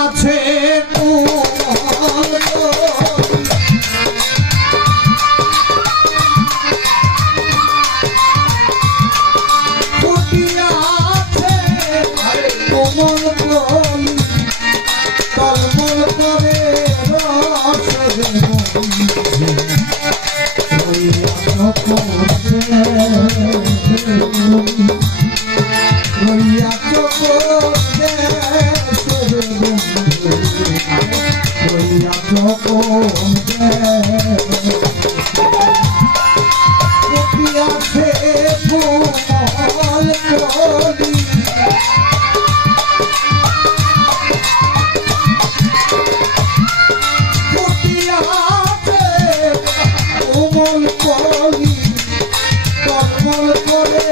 আছে। করে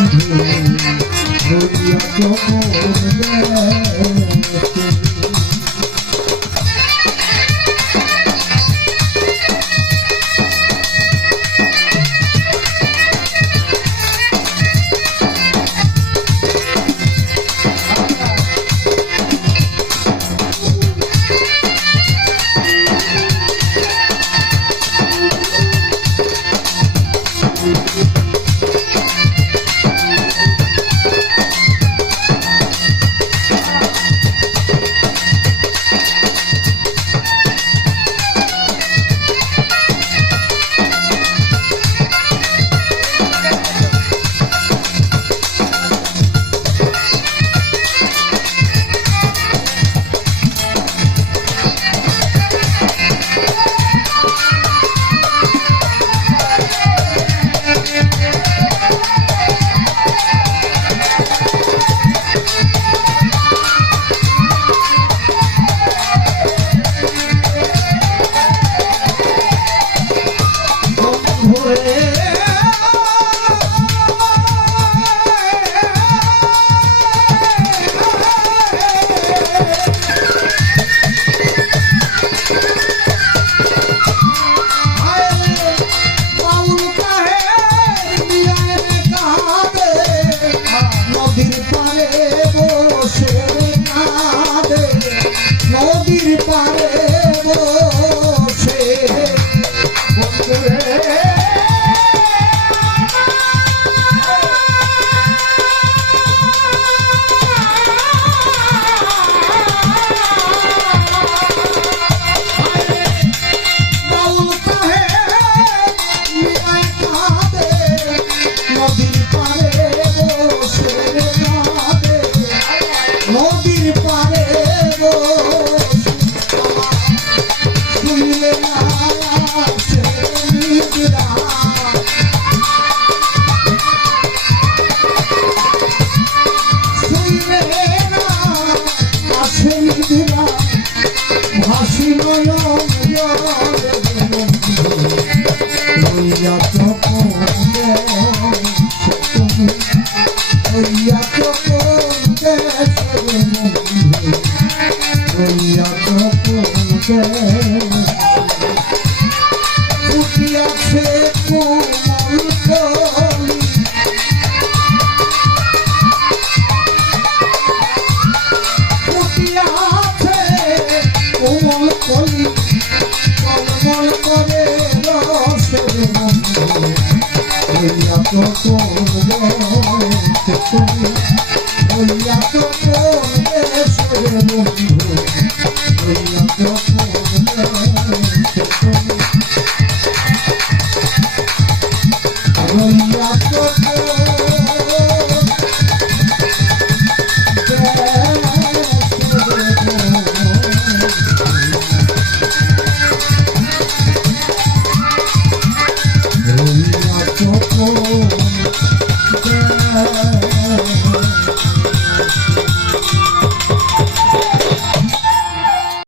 বন্ধু ধরিয়া চোখ উঠিয়াছে কোমল কলি উঠিয়াছে কোমল কলি কলমল করে রসের মন্দির হইয়া তো